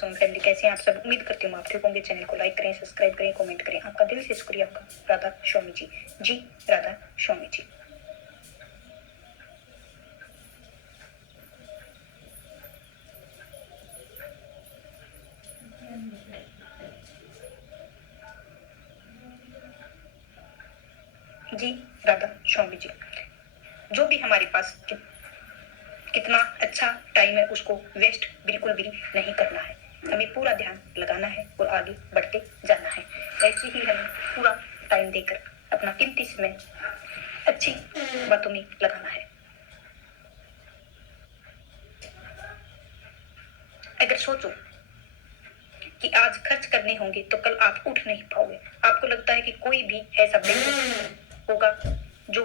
सोम family, कैसे हैं आप सब? उम्मीद करती हूँ आप ठीक होंगे। चैनल को लाइक करें, सब्सक्राइब करें, कमेंट करें। आपका दिल से शुक्रिया। आपका राधा स्वामी जी। जी राधा स्वामी जी। जी राधा स्वामी जी। जो भी हमारे पास कितना अच्छा टाइम है उसको वेस्ट बिल्कुल भी नहीं करना है। हमें पूरा ध्यान लगाना है और आगे बढ़ते जाना है। ऐसे ही हमें पूरा टाइम देकर अपना कीमती समय अच्छी बातों में लगाना है। अगर सोचो कि आज खर्च करने होंगे तो कल आप उठ नहीं पाओगे। आपको लगता है कि कोई भी ऐसा बिजनेस होगा जो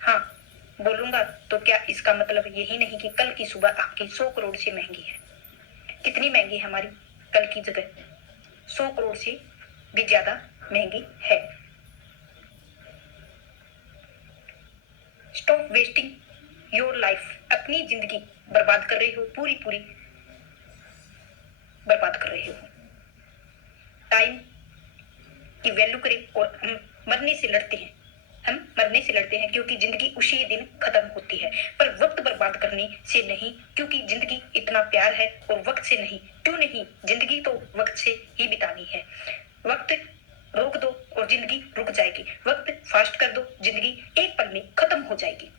हाँ बोलूंगा, तो क्या इसका मतलब यही नहीं कि कल की सुबह आपकी 100 करोड़ से महंगी है? कितनी महंगी है हमारी कल की जगह? 100 करोड़ से भी ज्यादा महंगी है। Stop wasting your life. अपनी जिंदगी बर्बाद कर रहे हो, पूरी पूरी बर्बाद कर रहे हो। टाइम की वैल्यू करें। और हम मरने से लड़ते हैं, हम मरने से लड़ते हैं क्योंकि जिंदगी उसी दिन खत्म होती है, पर वक्त बर्बाद करने से नहीं, क्योंकि जिंदगी इतना प्यार है। और वक्त से नहीं, क्यों नहीं? जिंदगी तो वक्त से ही बितानी है। वक्त रोक दो और जिंदगी रुक जाएगी। वक्त फास्ट कर दो, जिंदगी एक पल में खत्म हो जाएगी।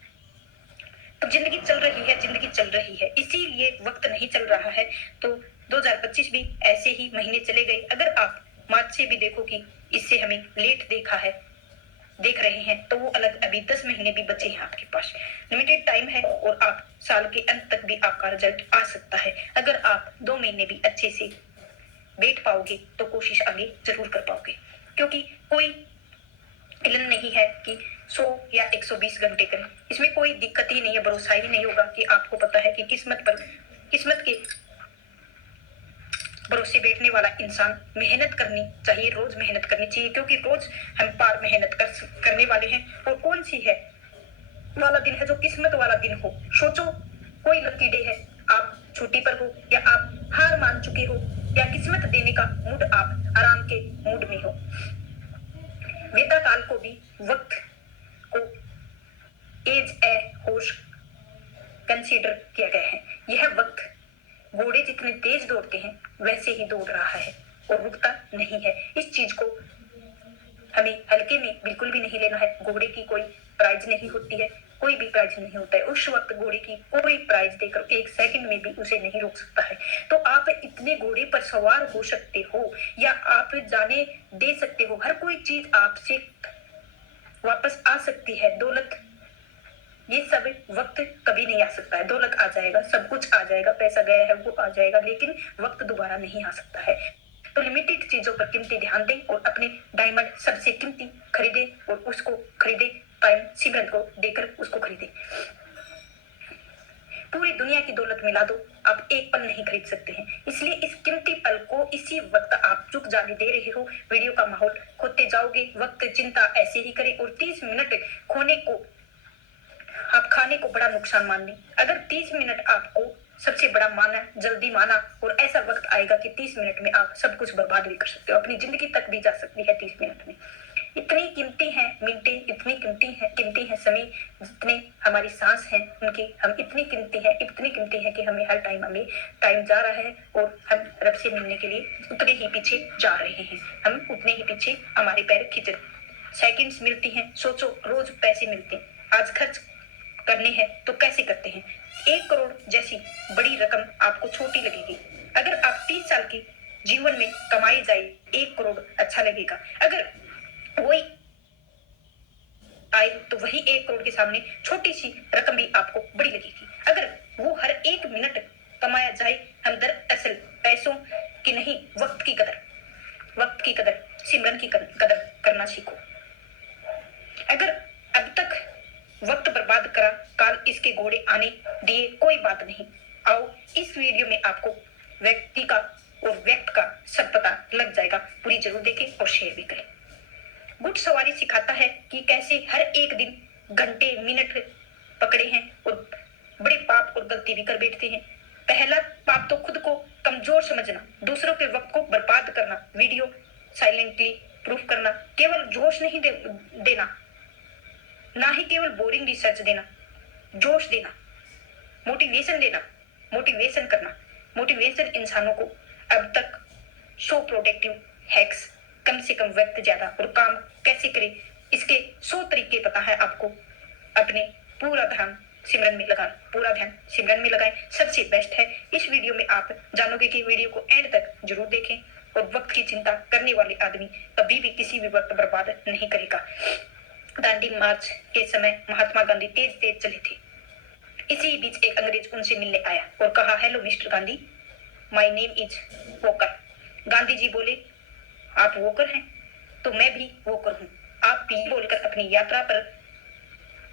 तो जिंदगी चल रही है, जिंदगी चल रही है, इसीलिए वक्त नहीं चल रहा है। तो 2025 भी ऐसे ही महीने चले गए। अगर आप मार्च से भी देखो कि इससे हमें लेट देख रहे हैं, तो वो अलग। अभी 10 महीने भी बचे हैं आपके पास। लिमिटेड टाइम है और आप साल के अंत तक भी आपका रिजल्ट आ सकता है। अगर आप 2 महीने भी अच्छे से बैठ पाओगे तो कोशिश आगे जरूर कर पाओगे, क्योंकि कोई इलन नहीं है कि 100 या 120 घंटे करें। इसमें कोई दिक्कत ही नहीं है, भरोसा ही नहीं होगा कि आपको पता है कि किस्मत के भरोसे बैठने वाला इंसान मेहनत करनी चाहिए, रोज मेहनत करनी चाहिए, क्योंकि रोज हम पार मेहनत करने वाले हैं। और कौन सी है वाला दिन है जो किस्मत वाला दिन हो? सोचो, कोई लकी डे है, आप छुट्टी पर हो, या आप हार मान चुके हो, या किस्मत देने का मूड, आप आराम के मूड में हो। वेदा काल को भी वक्त को एज ए होश कंसीडर किया गया है। यह वक्त घोड़े जितने तेज दौड़ते हैं वैसे ही दौड़ रहा है और रुकता नहीं है। इस चीज को हमें हल्के में बिल्कुल भी नहीं लेना है। घोड़े की कोई प्राइज नहीं होती है, कोई भी प्राइज नहीं होता है। उस वक्त घोड़े की कोई प्राइज देकर 1 सेकंड में भी उसे नहीं रोक सकता है। तो आप इतने घोड़े पर सवार हो सकते हो या आप जाने दे सकते हो। हर कोई चीज आपसे वापस आ सकती है। दौलत, ये सब वक्त कभी नहीं आ सकता है। दौलत आ जाएगा, सब कुछ आ जाएगा, पैसा गया है वो आ जाएगा, लेकिन वक्त दोबारा नहीं आ सकता है। तो लिमिटेड चीजों पर कीमती ध्यान दें और अपने डायमंड सबसे कीमती खरीदे और उसको खरीदे। टाइम सिमरन को देकर उसको खरीदे। पूरी दुनिया की दौलत मिला दो, आप एक पल नहीं खरीद सकते हैं। इसलिए इस कीमती पल को इसी वक्त आप चुक जाने दे रहे हो। वीडियो का माहौल खोते जाओगे। वक्त चिंता ऐसे ही करें और 30 मिनट खोने को आप खाने को बड़ा नुकसान मान लें। अगर 30 मिनट आपको सबसे बड़ा माना, जल्दी माना, और ऐसा वक्त आएगा कि 30 मिनट में आप सब कुछ बर्बाद भी कर सकते हो। अपनी जिंदगी तक भी जा सकती है 30 मिनट में। इतनी कीमती है मिनटें, इतनी कीमती है समय, जितने हमारी सांस है उनकी हम इतनी कीमती है कि हमें हर टाइम जा रहा है और हम रब से मिलने के लिए उतने ही पीछे जा रहे हैं। हम उतने ही पीछे हमारे पैर खींच। सेकंड्स मिलती हैं, सोचो रोज पैसे मिलते हैं, आज खर्च करने हैं तो कैसे करते हैं? 1 करोड़ जैसी बड़ी रकम आपको छोटी लगेगी। अगर आप 30 साल के जीवन में कमाई जाए 1 करोड़ अच्छा लगेगा। अगर वही आए तो वही 1 करोड़ के सामने छोटी सी रकम भी आपको बड़ी लगेगी। अगर वो हर 1 मिनट कमाया जाए, हम दरअसल पैसों की नहीं, वक्त की कदर, सिमरन की कदर करना सीखो। अगर अब तक वक्त बर्बाद करा, काल इसके घोड़े आने दिए, कोई बात नहीं। आओ इस वीडियो में आपको व्यक्त का सब पता लग जाएगा। पूरी जरूर देखें और शेयर भी करें। गुड सवारी सिखाता है कि कैसे हर एक दिन घंटे मिनट पकड़े हैं और बड़े पाप और गलती भी कर बैठते हैं। पहला पाप तो खुद को कमजोर समझना, दूसरों के वक्त को बर्बाद करना, वीडियो साइलेंटली प्रूफ करना, केवल जोश नहीं देना, ना ही केवल बोरिंग रिसर्च देना, जोश देना, मोटिवेशन देना, मोटिवेशन करना। मोटिवेशन इंसानों को अब तक 100 प्रोडक्टिव हैक्स, कम से कम वक्त ज्यादा और काम कैसे करें, इसके 100 तरीके पता है आपको। अपने पूरा ध्यान सिमरन में लगाएं, पूरा ध्यान सिमरन में लगाएं, सबसे बेस्ट है। इस वीडियो में आप जानोगे कि वीडियो को एंड तक जरूर देखें। और वक्त की चिंता करने वाले आदमी कभी भी किसी भी वक्त बर्बाद नहीं करेगा। दांडी मार्च के समय महात्मा गांधी तेज तेज चले थे। इसी बीच एक अंग्रेज उनसे मिलने आया और कहा, hello mister Gandhi, my name is Walker. Gandhi ji बोले, आप वोकर हैं तो मैं भी वोकर हूँ। आप भी बोलकर अपनी यात्रा पर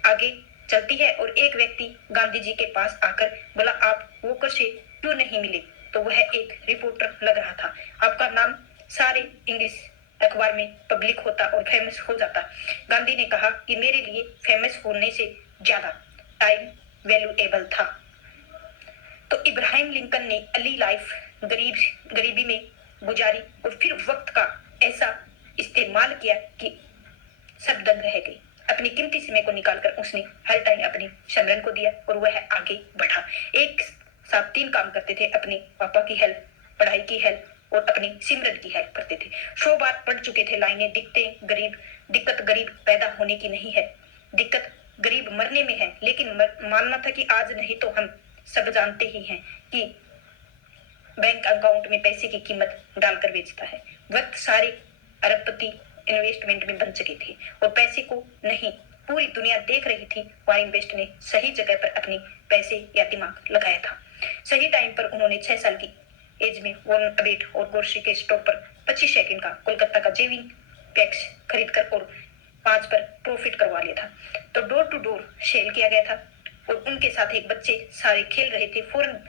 आगे चलती है। और एक व्यक्ति गांधी जी के पास आकर बोला, आप वोकर से क्यों नहीं मिले? तो वह एक रिपोर्टर लग रहा था। आपका नाम सारे इंग्लिश अखबार में पब्लिक होता और फेमस हो जाता। गांधी ने कहा कि मेरे लिए फेमस होने से ज्यादा टाइम वैल्यूएबल था। तो इब्राहिम लिंकन ने अली लाइफ गरीबी में गुजारी और फिर वक्त का ऐसा इस्तेमाल किया कि सब दंग रह गए। अपनी कीमती समय को निकालकर उसने हर टाइम अपनी सिमरन को दिया और वह आगे बढ़ा। एक साथ 3 काम करते थे, अपने पापा की हेल्प, पढ़ाई की हेल्प और अपनी सिमरन की हेल्प करते थे। 100 बार पढ़ चुके थे लाइनें, दिक्कत गरीब पैदा होने की नहीं है, दिक्कत गरीब मरने में है। लेकिन मानना था कि आज नहीं तो हम सब जानते ही हैं कि बैंक अकाउंट में पैसे की कीमत डालकर बेचता है। वक्त सारे अरबपति इन्वेस्टमेंट में बन चुके थे और पैसे को नहीं पूरी दुनिया देख रही थी। वॉरेन बफेट ने सही जगह पर अपने पैसे या दिमाग लगाया था। सही टाइम पर उन्होंने 6 साल की एज में वॉरेन बफेट और गोर्सी के स्टॉक पर 25 सेकंड का कोलकाता का जेविंग पैक्स खरीद कर और 5 पर प्रॉफिट करवा लिया था। तो डोर टू डोर सेल किया गया था और उनके साथ एक बच्चे सारे खेल रहे थे। फौरन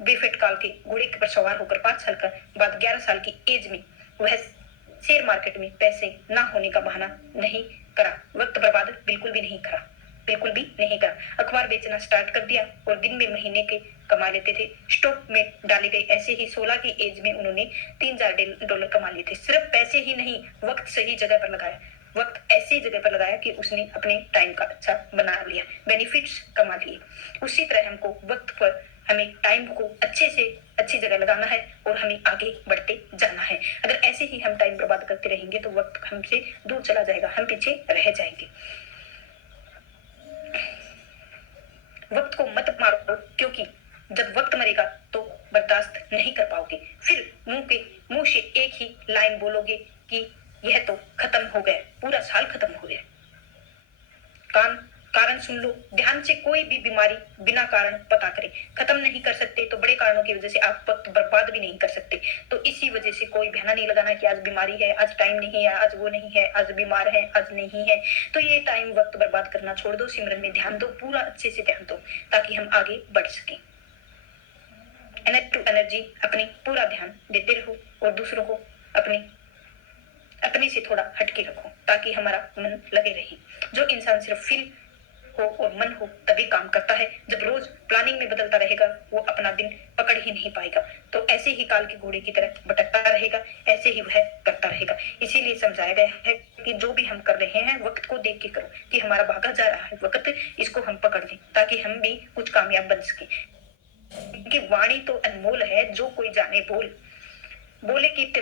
बफेट काल के घोड़े पर सवार होकर 5 साल का बाद 11 साल की एज में वह शेयर मार्केट में पैसे ना होने का बहाना नहीं करा, वक्त बर्बाद बिल्कुल भी नहीं करा, बिल्कुल भी नहीं करा। अखबार बेचना स्टार्ट कर दिया और दिन में महीने के कमा लेते थे। स्टॉक में डाले गए ऐसे ही 16 की एज में उन्होंने $3000 कमा लिए थे। सिर्फ पैसे ही नहीं, वक्त सही जगह पर लगाया, वक्त ऐसी जगह पर लगाया कि उसने अपने टाइम का अच्छा बना लिया, बेनिफिट्स कमा लिए। उसी तरह हमको वक्त पर हमें टाइम को अच्छे से अच्छी जगह लगाना है और हमें आगे बढ़ते जाना है। अगर ऐसे ही हम टाइम बर्बाद करते रहेंगे तो वक्त हमसे दूर चला जाएगा, हम पीछे रह जाएंगे। वक्त को मत मारो, क्योंकि जब वक्त मरेगा तो बर्दाश्त नहीं कर पाओगे। फिर मुंह से एक ही लाइन बोलोगे कि यह तो खत्म हो गया, पूरा साल खत्म हो गया। कारण सुन लो ध्यान से। कोई भी बीमारी बिना कारण पता करें खत्म नहीं कर सकते, तो बड़े कारणों की वजह से आप वक्त बर्बाद भी नहीं कर सकते। तो इसी वजह से कोई बहाना नहीं लगाना कि आज बीमारी है, आज टाइम नहीं है, आज वो नहीं है, आज बीमार है, आज नहीं है। तो ये टाइम वक्त बर्बाद करना छोड़ दो, सिमरन में ध्यान दो, पूरा अच्छे से ध्यान दो, ताकि हम आगे बढ़ सकें। एनर्जी टू एनर्जी अपनी पूरा ध्यान देते रहो और दूसरों को अपने से थोड़ा हटके रखो, ताकि हमारा मन लगे रहे। जो इंसान सिर्फ फील हो और मन हो तभी काम करता है। जब रोज प्लानिंग में बदलता रहेगा वो अपना दिन पकड़ ही नहीं पाएगा। तो ऐसे ही काल के घोड़े की तरह भटकता रहेगा, ऐसे ही वह करता रहेगा। इसीलिए समझाया गया है कि जो भी हम कर रहे हैं वक्त को देख के करो कि हमारा भागा जा रहा है वक्त, इसको हम पकड़ लें ताकि हम भी कुछ कामयाब बन सके। क्योंकि वाणी तो अनमोल है, जो कोई जाने बोले कि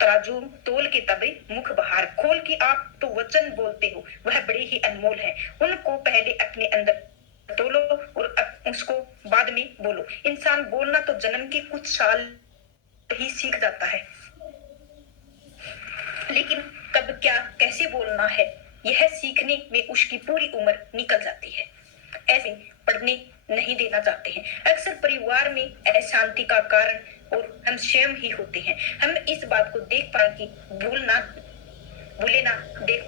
तराजू तोल के तबे मुख बहार, खोल के आप तो वचन बोलते हो वह बड़े ही अनमोल है। उनको पहले अपने अंदर तोलो और उसको बाद में बोलो। इंसान बोलना तो जन्म के कुछ साल ही सीख जाता है, लेकिन कब क्या कैसे बोलना है यह सीखने में उसकी पूरी उम्र निकल जाती है। ऐसे पढ़ने नहीं देना चाहते हैं। अक्सर परिवार में अशांति का कारण और हम स्वयं ही होते हैं। हम इस बात को देख पाए कि भूले ना देख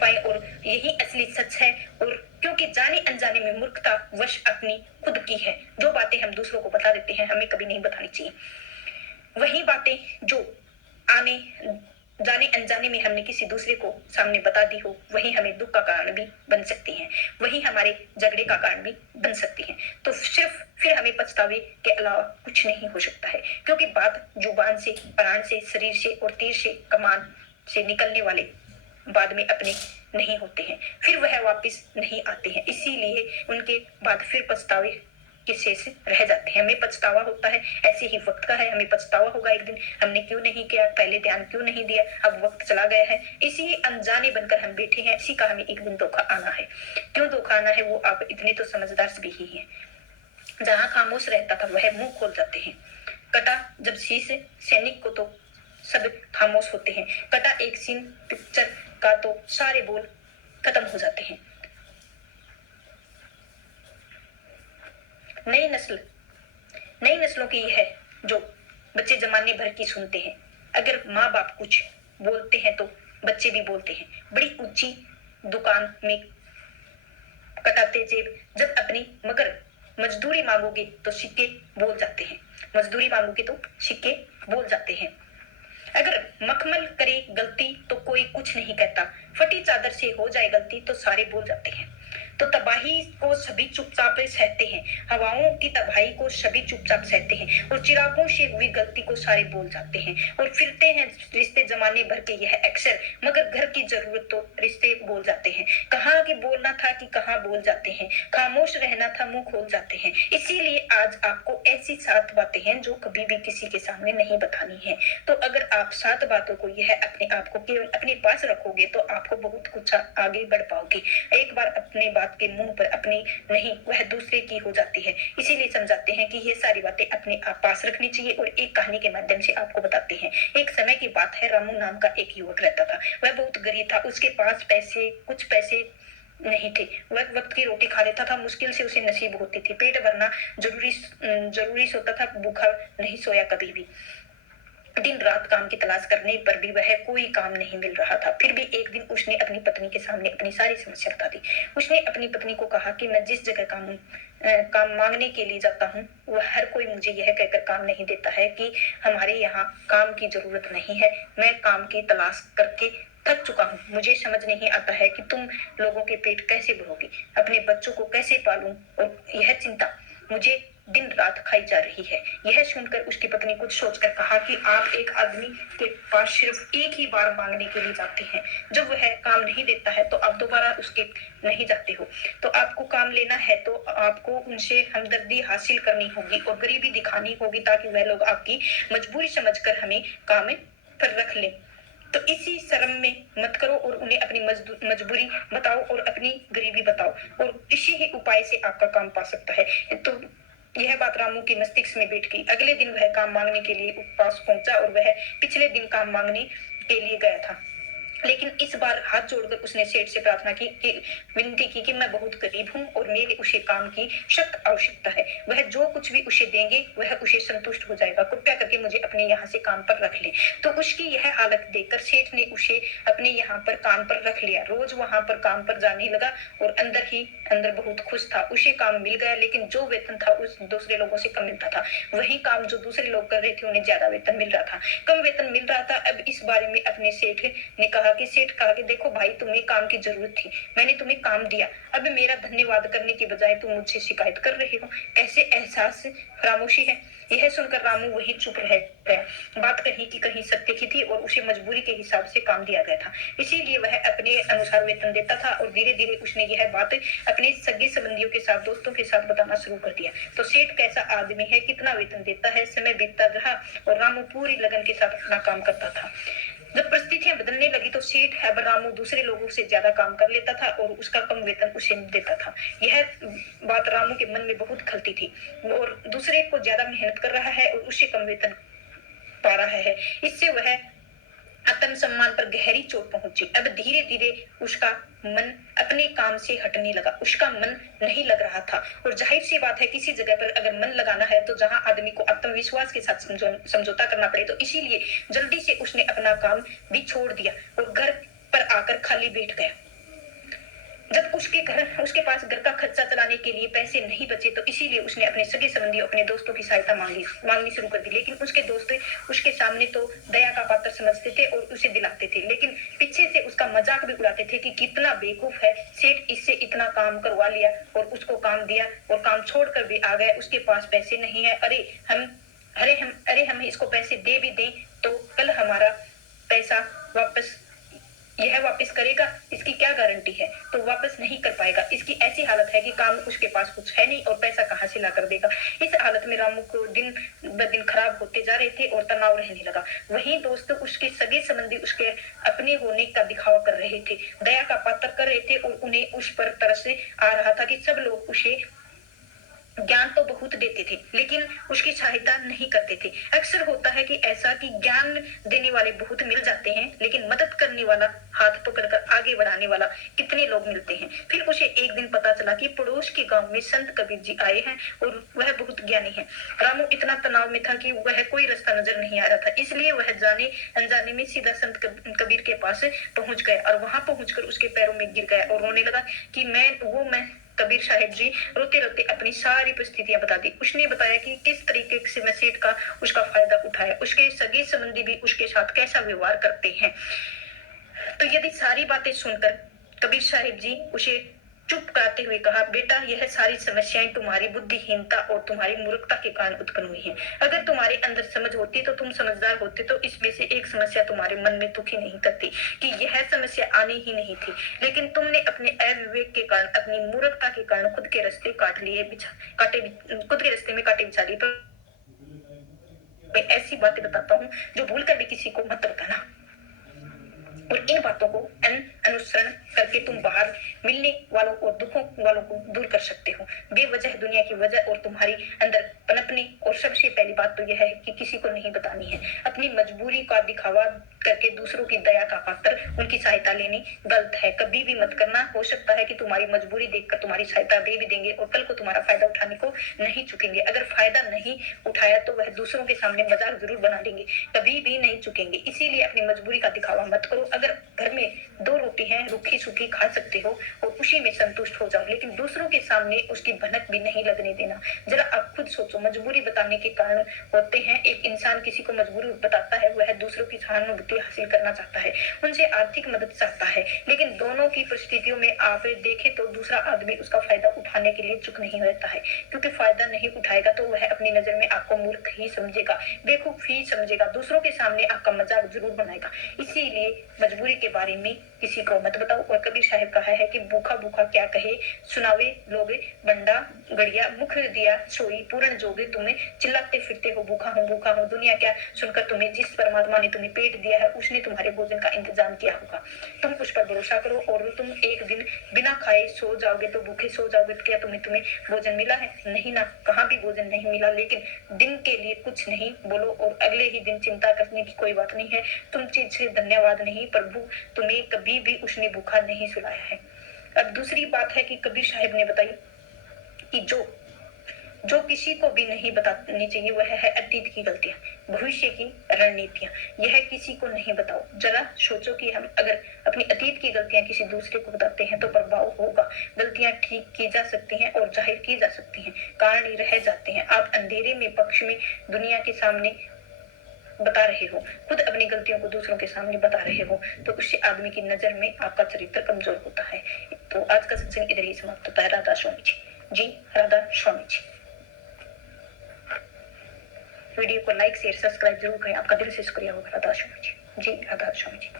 पाए और यही असली सच है। और क्योंकि जाने अनजाने में मूर्खता वश अपनी खुद की है। जो बातें हम दूसरों को बता देते हैं हमें कभी नहीं बतानी चाहिए। वही बातें जो आने जाने अनजाने में हमने किसी दूसरे को सामने बता दी हो, वही हमें दुख का कारण भी बन सकती हैं, वही हमारे झगड़े का कारण भी बन सकती हैं। तो सिर्फ फिर हमें पछतावे के अलावा कुछ नहीं हो सकता है, क्योंकि बात जुबान से, प्राण से, शरीर से और तीर से, कमान से निकलने वाले बाद में अपने नहीं होते हैं, फिर वह वापस नहीं आते हैं। इसीलिए उनके बाद फिर पछतावे के शेष रह जाते हैं। हमें पछतावा होता है, ऐसे ही वक्त का है, हमें पछतावा होगा एक दिन, हमने क्यों नहीं किया, पहले ध्यान क्यों नहीं दिया, अब वक्त चला गया है, इसी अनजाने बनकर हम बैठे हैं, इसी का हमें एक दिन धोखा आना है। क्यों धोखा आना है वो आप इतने तो समझदार भी ही हैं। जहां खामोश रहता था वह मुंह खोल जाते हैं। कटा जब शीश सैनिक को तो सब खामोश होते हैं, कटा एक सीन पिक्चर का तो सारे बोल खत्म हो जाते हैं। नई नस्लों की है जो बच्चे जमाने भर की सुनते हैं। अगर माँ बाप कुछ बोलते हैं तो बच्चे भी बोलते हैं। बड़ी ऊंची दुकान में कटाते जेब जब अपनी मगर मजदूरी मांगोगे तो सिक्के बोल जाते हैं, मजदूरी मांगोगे तो सिक्के बोल जाते हैं। अगर मखमल करे गलती तो कोई कुछ नहीं कहता, फटी चादर से हो जाए गलती तो सारे बोल जाते हैं। तो तबाही को सभी चुपचाप सहते हैं, हवाओं की तबाही को सभी चुपचाप सहते हैं, और चिरागों से हुई गलती को सारे बोल जाते हैं। और फिरते हैं रिश्ते जमाने भर के यह अक्सर, मगर घर की जरूरत तो रिश्ते बोल जाते हैं। कहाँ कि बोलना था कि कहाँ बोल जाते हैं, खामोश रहना था मुंह खोल जाते हैं। इसीलिए आज आपको ऐसी 7 बातें हैं जो कभी भी किसी के सामने नहीं बतानी है। तो अगर आप 7 बातों को यह अपने आप को केवल अपने पास रखोगे तो आपको बहुत कुछ आगे बढ़ पाओगे। एक बार अपने बात के मुंह पर अपनी नहीं वह दूसरे की हो जाती है। इसीलिए समझाते हैं कि ये सारी बातें अपने आप पास रखनी चाहिए और एक कहानी के माध्यम से आपको बताते हैं। एक समय की बात है, रामू नाम का एक युवक रहता था। वह बहुत गरीब था, उसके पास कुछ पैसे नहीं थे। वह वक्त की रोटी खा लेता था, मुश्किल से उसे नसीब होती थी। पेट भरना जरूरी सोता था, भूखा नहीं सोया कभी भी। दिन रात काम की तलाश करने पर भी वह कोई काम नहीं मिल रहा था। फिर भी एक दिन उसने अपनी पत्नी के सामने अपनी सारी समस्या बता दी। उसने अपनी पत्नी को कहा कि मैं जिस जगह काम मांगने के लिए जाता हूँ वह हर कोई मुझे यह कहकर काम नहीं देता है कि हमारे यहाँ काम की जरूरत नहीं है। मैं काम की तलाश करके थक चुका हूँ। मुझे समझ नहीं आता है कि तुम लोगों के पेट कैसे भरोगे, अपने बच्चों को कैसे पालूं, और यह चिंता मुझे दिन रात खाई जा रही है। यह सुनकर उसकी पत्नी कुछ सोचकर कहा कि आप एक आदमी के पास सिर्फ एक ही बार मांगने के लिए जाते हैं, जब वह काम नहीं देता है तो आप दोबारा उसके नहीं जाते हो। तो आपको काम लेना है तो आपको उनसे हमदर्दी हासिल करनी होगी और गरीबी दिखानी होगी, ताकि वह लोग आपकी मजबूरी समझकर हमें काम पर रख लें। तो इसी शर्म में मत करो और उन्हें अपनी मजबूरी बताओ और अपनी गरीबी बताओ, और इसी ही उपाय से आपका काम पा सकता है। तो यह बात रामू के मस्तिष्क में बैठ गई। अगले दिन वह काम मांगने के लिए पास पहुंचा और वह पिछले दिन काम मांगने के लिए गया था, लेकिन इस बार हाथ जोड़कर उसने सेठ से प्रार्थना की विनती की कि मैं बहुत गरीब हूँ और मेरे उसे काम की सख्त आवश्यकता है। वह जो कुछ भी उसे देंगे वह उसे संतुष्ट हो जाएगा, कृपया करके मुझे अपने यहाँ से काम पर रख ले। तो उसकी यह हालत देखकर सेठ ने उसे अपने यहाँ पर काम पर रख लिया। रोज वहां पर काम पर जाने लगा और अंदर ही अंदर बहुत खुश था। उसे काम मिल गया, लेकिन जो वेतन था उस दूसरे लोगों से कम मिलता था। वही काम जो दूसरे लोग कर रहे थे उन्हें ज्यादा वेतन मिल रहा था, कम वेतन मिल रहा था। अब इस बारे में अपने सेठ ने कहा कि देखो भाई, तुम्हें काम की जरूरत थी, मैंने तुम्हें काम दिया, अब मेरा धन्यवाद करने की बजाय तुम मुझसे शिकायत कर रहे हो। कैसे एहसास खामोशी है। यह सुनकर रामू वही चुप रह गया। बात कहीं की कहीं सत्य की थी और उसे मजबूरी के हिसाब से काम दिया गया था, इसीलिए वह अपने अनुसार वेतन देता था। और धीरे धीरे उसने यह बात अपने सगे संबंधियों के साथ, दोस्तों के साथ बताना शुरू कर दिया। तो सेठ कैसा आदमी है, कितना वेतन देता है। समय बीतता रहा और रामू पूरी लगन के साथ अपना काम करता था। जब परिस्थितियां बदलने लगी तो सेठ अब रामू दूसरे लोगों से ज्यादा काम कर लेता था और उसका कम वेतन उसे देता था। यह बात रामू के मन में बहुत खलती थी, और दूसरे को ज्यादा मेहनत कर रहा है और उससे कम वेतन पा रहा है। इससे वह आत्मसम्मान पर गहरी चोट पहुंची। अब धीरे धीरे उसका मन अपने काम से हटने लगा, उसका मन नहीं लग रहा था। और जाहिर सी बात है, किसी जगह पर अगर मन लगाना है तो जहां आदमी को आत्मविश्वास के साथ समझौता करना पड़े, तो इसीलिए जल्दी से उसने अपना काम भी छोड़ दिया और घर पर आकर खाली बैठ गया। जब उसके पास घर का खर्चा चलाने के लिए पैसे नहीं बचे तो इसीलिए उसने अपने सगे संबंधी, अपने दोस्तों की सहायता मांगनी शुरू कर दी। लेकिन उसके दोस्त उसके सामने तो दया का पात्र समझते थे और उसे दिलाते थे, लेकिन पीछे से उसका मजाक भी उड़ाते थे कि कितना बेवकूफ है, सेठ इससे इतना काम करवा लिया और उसको काम दिया और काम छोड़कर भी आ गया, उसके पास पैसे नहीं है। अरे हम इसको पैसे दे भी दें तो कल हमारा पैसा वापस करेगा, इसकी क्या गारंटी है? तो वापस नहीं कर पाएगा। इसकी ऐसी हालत है कि काम उसके पास कुछ है नहीं और पैसा कहाँ से ला कर देगा। इस हालत में रामू को दिन ब दिन खराब होते जा रहे थे और तनाव रहने लगा। वहीं दोस्त उसके सगे संबंधी उसके अपने होने का दिखावा कर रहे थे, दया का पात्र कर रहे थे और उन्हें उस पर तरस आ रहा था कि सब लोग उसे ज्ञान तो बहुत देते थे लेकिन उसकी सहायता नहीं करते थे। अक्सर होता है कि ऐसा कि ज्ञान देने वाले बहुत मिल जाते हैं लेकिन मदद करने वाला, हाथ पकड़कर आगे बढ़ाने वाला कितने लोग मिलते हैं। फिर उसे एक दिन पता चला कि पड़ोस के गांव में संत कबीर जी आए हैं और वह बहुत ज्ञानी है। रामू इतना तनाव में था कि वह कोई रास्ता नजर नहीं आ रहा था, इसलिए वह जाने अनजाने में सीधा संत कबीर के पास पहुंच गया और वहां पहुंचकर उसके पैरों में गिर गया और रोने लगा कि मैं कबीर साहिब जी रोते रोते अपनी सारी परिस्थितियां बता दी। उसने बताया कि किस तरीके से मैं सेठ का उसका फायदा उठाया, उसके सगे संबंधी भी उसके साथ कैसा व्यवहार करते हैं। तो यदि सारी बातें सुनकर कबीर साहिब जी उसे चुप कराते हुए कहा, बेटा यह सारी समस्याएं तुम्हारी बुद्धिहीनता और तुम्हारी मूर्खता के कारण उत्पन्न हुई हैं। अगर तुम्हारे अंदर समझ होती तो तुम समझदार होते तो इसमें से एक समस्या तुम्हारे मन में दुखी नहीं करती कि यह समस्या आनी ही नहीं थी, लेकिन तुमने अपने अविवेक के कारण, अपनी मूर्खता के कारण खुद के रास्ते खुद के रास्ते में कांटे बिछा लिए। मैं ऐसी बातें बताता हूँ जो भूलकर भी किसी को मत बताना, और इन बातों को अनुसरण करके तुम बाहर मिलने वालों और दुखों वालों को दूर कर सकते हो। बेवजह दुनिया की वजह और तुम्हारी अंदर पनपने, और सबसे पहली बात तो यह है कि किसी को नहीं बतानी है। अपनी मजबूरी का दिखावा करके दूसरों की दया का पात्र, उनकी सहायता लेनी गलत है, कभी भी मत करना। हो सकता है कि तुम्हारी मजबूरी देखकर तुम्हारी सहायता दे भी देंगे और कल को तुम्हारा फायदा उठाने को नहीं चुकेंगे। अगर फायदा नहीं उठाया तो वह दूसरों के सामने मजाक जरूर बना देंगे, कभी भी नहीं चुकेंगे। इसीलिए अपनी मजबूरी का दिखावा मत करो। अगर घर में 2 रोटी है, रूखी सूखी खा सकते हो और उसी में संतुष्ट हो जाओ, लेकिन दूसरों के सामने उसकी भनक भी नहीं लगने देना। जरा आप खुद सोचो, मजबूरी बताने के कारण होते हैं। एक इंसान किसी को मजबूरी बताता है, वह दूसरों की सहानुभूति हासिल करना चाहता है, उनसे आर्थिक मदद चाहता है, लेकिन दोनों की परिस्थितियों में आप देखें तो दूसरा आदमी उसका फायदा उठाने के लिए चुप नहीं रहता है, क्योंकि फायदा नहीं उठाएगा तो वह अपनी नजर में आपको मूर्ख ही समझेगा, बेवकूफ ही समझेगा, दूसरों के सामने आपका मजाक जरूर बनाएगा। इसीलिए मजबूरी के बारे में किसी को मत बताओ। और कबीर साहब कहा है कि भूखा भूखा क्या कहे, सुनावे लोग बंडा गड़िया, मुख दिया सोई पूर्ण जोगे, तुम्हें चिल्लाते फिरते हो भूखा हूँ। दुनिया क्या सुनकर तुम्हें, जिस परमात्मा ने तुम्हें पेट दिया है उसने तुम्हारे भोजन का इंतजाम किया होगा। तुम उस पर भरोसा करो, और तुम एक दिन बिना खाए सो जाओगे तो भूखे सो जाओगे। क्या तुम्हें भोजन मिला है? नहीं ना, कहाँ भी भोजन नहीं मिला। लेकिन दिन के लिए कुछ नहीं बोलो और अगले ही दिन चिंता करने की कोई बात नहीं है। तुम चीज से धन्यवाद नहीं, प्रभु तुम्हें कभी भी उसने भूखा नहीं सुलाया है। अब दूसरी बात है कि कबीर साहब ने बताई कि जो किसी को भी नहीं बतानी चाहिए वह है अतीत की गलतियां, भविष्य की रणनीतियां। यह किसी को नहीं बताओ। जरा सोचो कि हम अगर अपनी अतीत की गलतियां किसी दूसरे को बताते हैं तो प्रभाव होगा। गलतियां ठीक की जा सकती हैं और जाहिर की जा सकती हैं, कारण रह जाते हैं। आप अंधेरे में पक्ष में दुनिया के सामने बता रहे हो, खुद अपनी गलतियों को दूसरों के सामने बता रहे हो, तो उससे आदमी की नजर में आपका चरित्र कमजोर होता है। तो आज का सत्संग इधर ही समाप्त होता है। राधा स्वामी जी, राधा स्वामी जी। वीडियो को लाइक शेयर सब्सक्राइब जरूर करें, आपका दिल से शुक्रिया होगा। राधा स्वामी जी, राधा स्वामी जी।